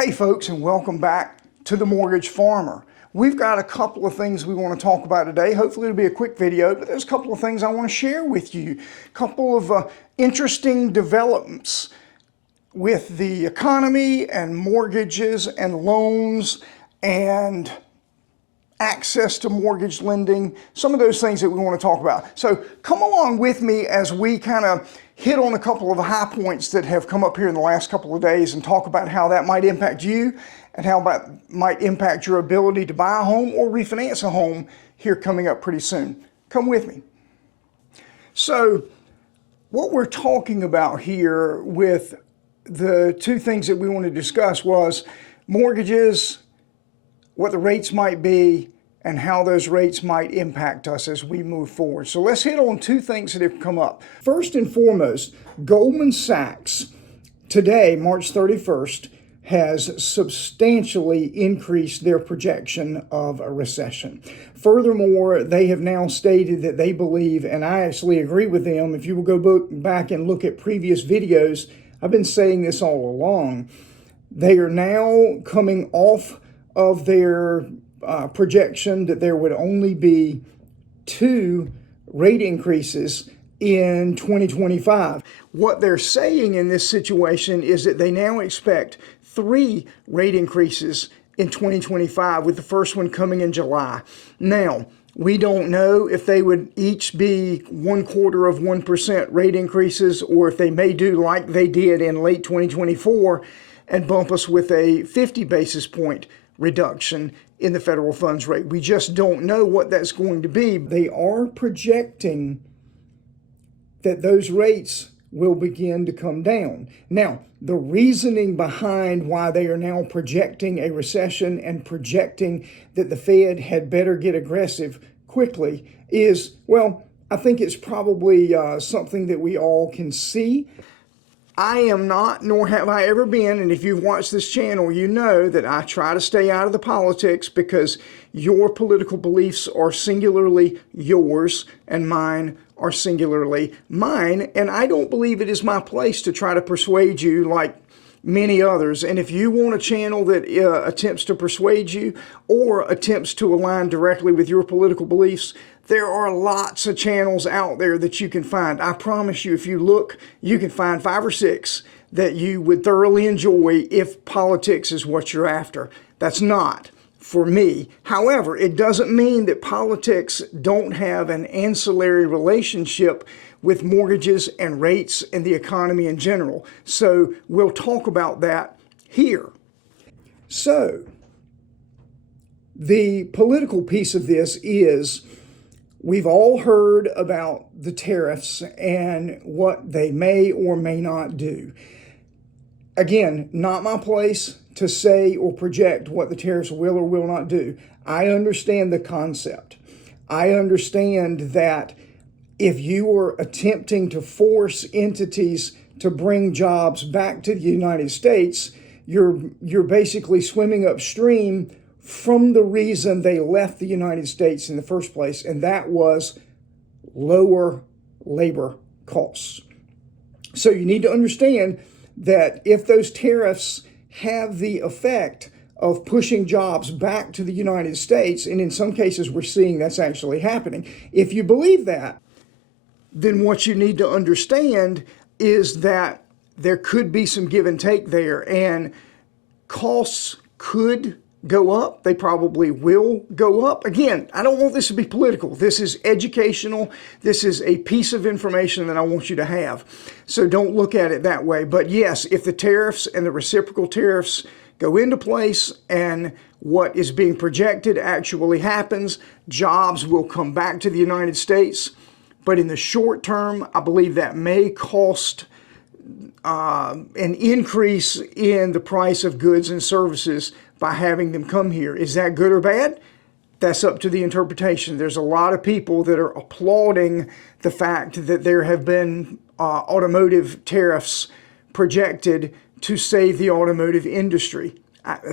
Hey folks, and welcome back to The Mortgage Farmer. We've got a couple of things we want to talk about today. Hopefully it'll be a quick video, but there's a couple of things I want to share with you. A couple of interesting developments with the economy and mortgages and loans and access to mortgage lending, some of those things that we want to talk about. So come along with me as we kind of hit on a couple of high points that have come up here in the last couple of days and talk about how that might impact you and how that might impact your ability to buy a home or refinance a home here coming up pretty soon. Come with me. So what we're talking about here with the two things that we want to discuss was mortgages, what the rates might be, and how those rates might impact us as we move forward. So let's hit on two things that have come up. First and foremost, Goldman Sachs today, March 31st, has substantially increased their projection of a recession. Furthermore, they have now stated that they believe, and I actually agree with them, if you will go back and look at previous videos, I've been saying this all along, they are now coming off of their projection that there would only be 2 rate increases in 2025. What they're saying in this situation is that they now expect 3 rate increases in 2025, with the first one coming in July. Now, we don't know if they would each be 0.25% rate increases, or if they may do like they did in late 2024 and bump us with a 50 basis point reduction in the federal funds rate. We just don't know what that's going to be. They are projecting that those rates will begin to come down. Now, the reasoning behind why they are now projecting a recession and projecting that the Fed had better get aggressive quickly is, well, I think it's probably something that we all can see. I am not, nor have I ever been, and if you've watched this channel, you know that I try to stay out of the politics because your political beliefs are singularly yours and mine are singularly mine, and I don't believe it is my place to try to persuade you like many others. And if you want a channel that attempts to persuade you or attempts to align directly with your political beliefs, there are lots of channels out there that you can find. I promise you, if you look, you can find 5 or 6 that you would thoroughly enjoy if politics is what you're after. That's not for me. However, it doesn't mean that politics don't have an ancillary relationship with mortgages and rates and the economy in general. So we'll talk about that here. So the political piece of this is, we've all heard about the tariffs and what they may or may not do. Again, not my place to say or project what the tariffs will or will not do. I understand the concept. I understand that if you are attempting to force entities to bring jobs back to the United States, you're basically swimming upstream from the reason they left the United States in the first place, and that was lower labor costs. So you need to understand that if those tariffs have the effect of pushing jobs back to the United States, and in some cases we're seeing that's actually happening, if you believe that, then what you need to understand is that there could be some give and take there, and costs could go up. They probably will go up. Again, I don't want this to be political. This is educational. This is a piece of information that I want you to have. So don't look at it that way. But yes, if the tariffs and the reciprocal tariffs go into place and what is being projected actually happens, jobs will come back to the United States. But in the short term, I believe that may cost an increase in the price of goods and services by having them come here. Is that good or bad? That's up to the interpretation. There's a lot of people that are applauding the fact that there have been automotive tariffs projected to save the automotive industry.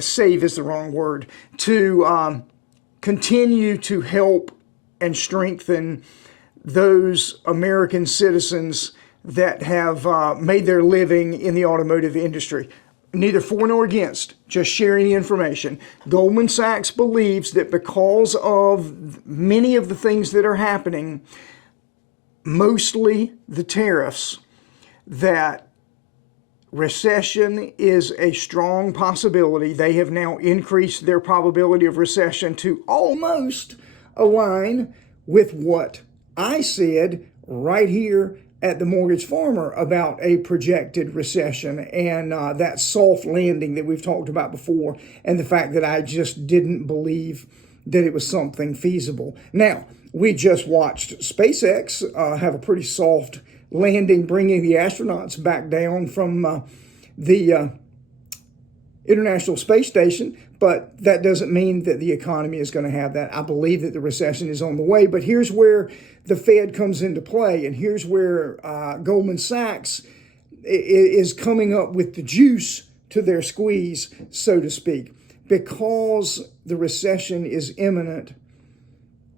Save is the wrong word. To continue to help and strengthen those American citizens that have made their living in the automotive industry. neither for nor against, just sharing the information. Goldman Sachs believes that because of many of the things that are happening, mostly the tariffs, that recession is a strong possibility. They have now increased their probability of recession to almost align with what I said right here at the Mortgage Farmer about a projected recession and that soft landing that we've talked about before, and the fact that I just didn't believe that it was something feasible. Now, we just watched SpaceX have a pretty soft landing, bringing the astronauts back down from the International Space Station, but that doesn't mean that the economy is going to have that. I believe that the recession is on the way, but here's where the Fed comes into play, and here's where Goldman Sachs is coming up with the juice to their squeeze, so to speak. Because the recession is imminent,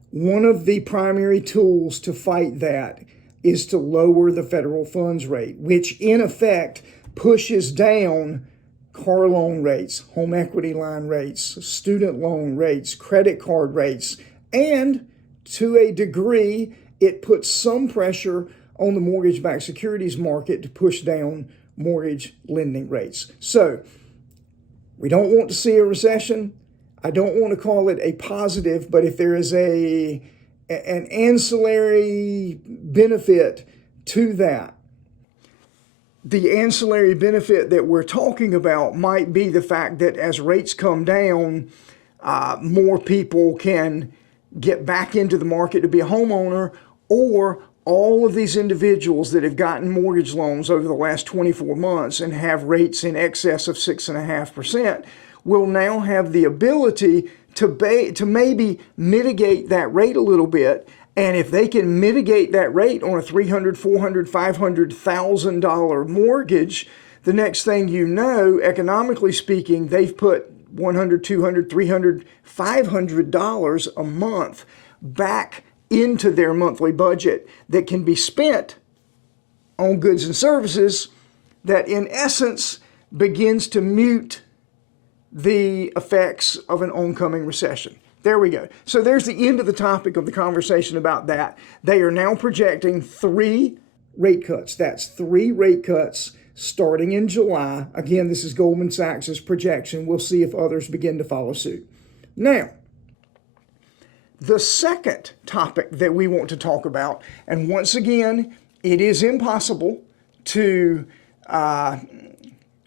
one of the primary tools to fight that is to lower the federal funds rate, which in effect pushes down car loan rates, home equity line rates, student loan rates, credit card rates, and to a degree, it puts some pressure on the mortgage-backed securities market to push down mortgage lending rates. So we don't want to see a recession. I don't want to call it a positive, but if there is an ancillary benefit to that, the ancillary benefit that we're talking about might be the fact that as rates come down, more people can get back into the market to be a homeowner, or all of these individuals that have gotten mortgage loans over the last 24 months and have rates in excess of 6.5% will now have the ability to maybe mitigate that rate a little bit. And if they can mitigate that rate on a $300,000, $400,000, $500,000 mortgage, the next thing you know, economically speaking, they've put $100, $200, $300, $500 a month back into their monthly budget that can be spent on goods and services that in essence begins to mute the effects of an oncoming recession. There we go. So there's the end of the topic of the conversation about that. They are now projecting 3 rate cuts. That's 3 rate cuts starting in July. Again, this is Goldman Sachs' projection. We'll see if others begin to follow suit. Now, the second topic that we want to talk about, and once again, it is impossible to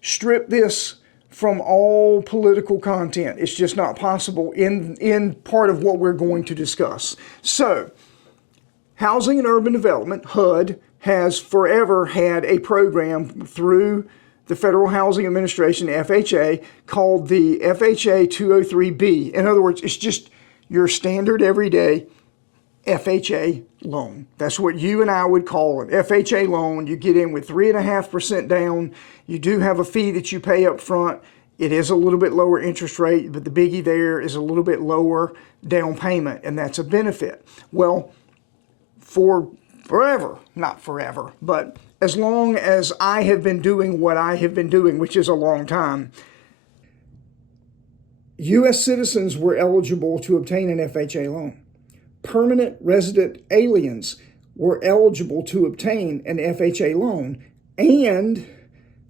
strip this from all political content. It's just not possible in part of what we're going to discuss. So, Housing and Urban Development, HUD, has forever had a program through the Federal Housing Administration, FHA, called the FHA 203B. In other words, it's just your standard everyday FHA loan. That's what you and I would call an FHA loan. You get in with 3.5% down. You do have a fee that you pay up front. It is a little bit lower interest rate, but the biggie there is a little bit lower down payment, and that's a benefit. Well, for forever, not forever, but as long as I have been doing what I have been doing, which is a long time, U.S. citizens were eligible to obtain an FHA loan. Permanent resident aliens were eligible to obtain an FHA loan, and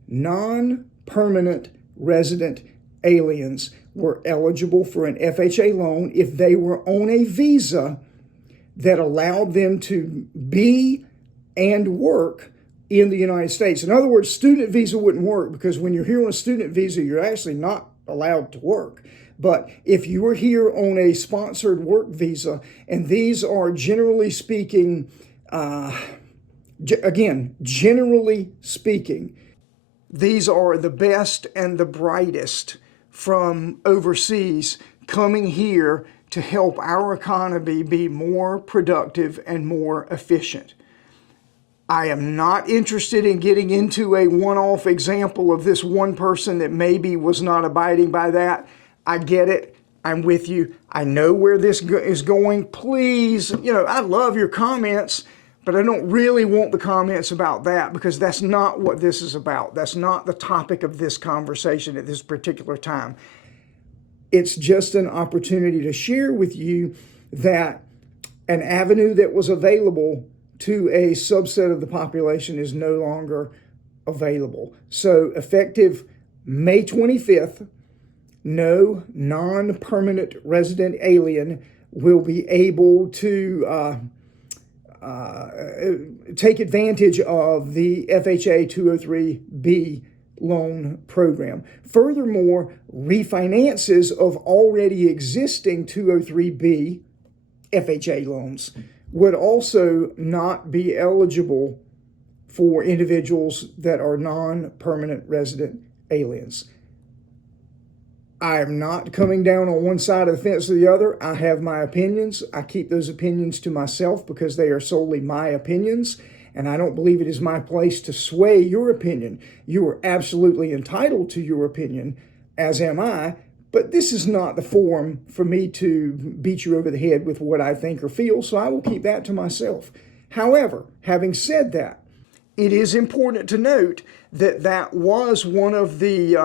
non-permanent resident aliens were eligible for an FHA loan if they were on a visa that allowed them to be and work in the United States. In other words, student visa wouldn't work because when you're here on a student visa, you're actually not allowed to work. But if you are here on a sponsored work visa, and these are generally speaking, generally speaking, these are the best and the brightest from overseas coming here to help our economy be more productive and more efficient. I am not interested in getting into a one-off example of this one person that maybe was not abiding by that. I get it. I'm with you. I know where this is going. Please, I love your comments, But I don't really want the comments about that because that's not what this is about. That's not the topic of this conversation at this particular time. It's just an opportunity to share with you that an avenue that was available to a subset of the population is no longer available. So effective May 25th, no non-permanent resident alien will be able to take advantage of the FHA 203B loan program. Furthermore, refinances of already existing 203B FHA loans would also not be eligible for individuals that are non-permanent resident aliens. I am not coming down on one side of the fence or the other. I have my opinions. I keep those opinions to myself because they are solely my opinions, and I don't believe it is my place to sway your opinion. You are absolutely entitled to your opinion, as am I, but this is not the forum for me to beat you over the head with what I think or feel, so I will keep that to myself. However, having said that, it is important to note that that was one of the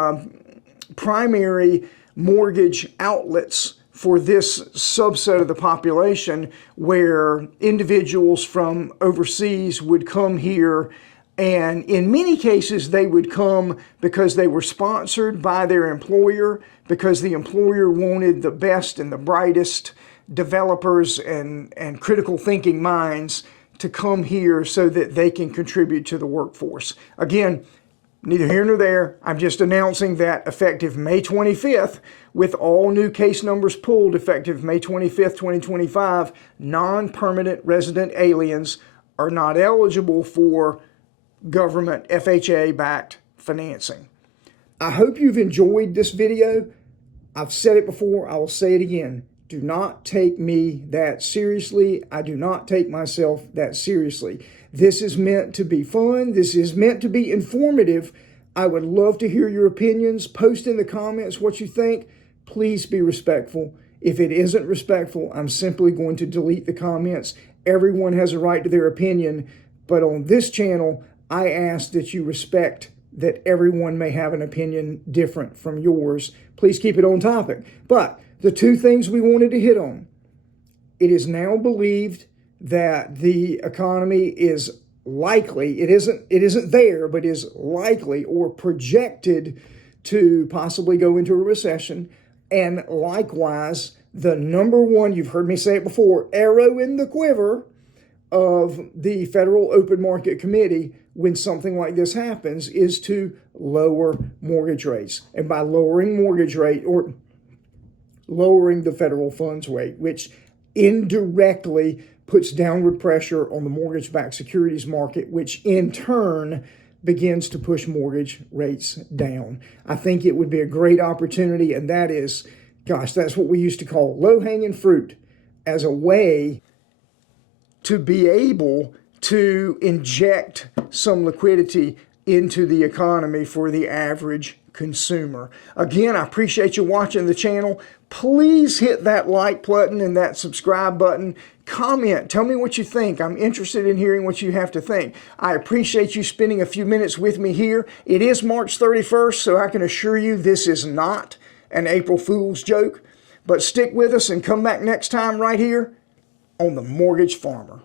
primary mortgage outlets for this subset of the population, where individuals from overseas would come here, and in many cases they would come because they were sponsored by their employer, because the employer wanted the best and the brightest developers and critical thinking minds to come here so that they can contribute to the workforce. Again, neither here nor there. I'm just announcing that effective May 25th, with all new case numbers pulled effective May 25th, 2025, non-permanent resident aliens are not eligible for government FHA-backed financing. I hope you've enjoyed this video. I've said it before, I will say it again. Do not take me that seriously. I do not take myself that seriously. This is meant to be fun. This is meant to be informative. I would love to hear your opinions. Post in the comments what you think. Please be respectful. If it isn't respectful, I'm simply going to delete the comments. Everyone has a right to their opinion, but on this channel, I ask that you respect that everyone may have an opinion different from yours. Please keep it on topic. But the two things we wanted to hit on: it is now believed that the economy is likely, it isn't there, but is likely or projected to possibly go into a recession. And likewise, the number one, you've heard me say it before, arrow in the quiver of the Federal Open Market Committee when something like this happens is to lower mortgage rates. And by lowering mortgage rate, or lowering the federal funds rate, which indirectly puts downward pressure on the mortgage-backed securities market, which in turn begins to push mortgage rates down. I think it would be a great opportunity, and that is, gosh, that's what we used to call low-hanging fruit, as a way to be able to inject some liquidity into the economy for the average consumer. Again, I appreciate you watching the channel. Please hit that like button and that subscribe button. Comment. Tell me what you think. I'm interested in hearing what you have to think. I appreciate you spending a few minutes with me here. It is March 31st, so I can assure you this is not an April Fool's joke. But stick with us and come back next time right here on The Mortgage Farmer.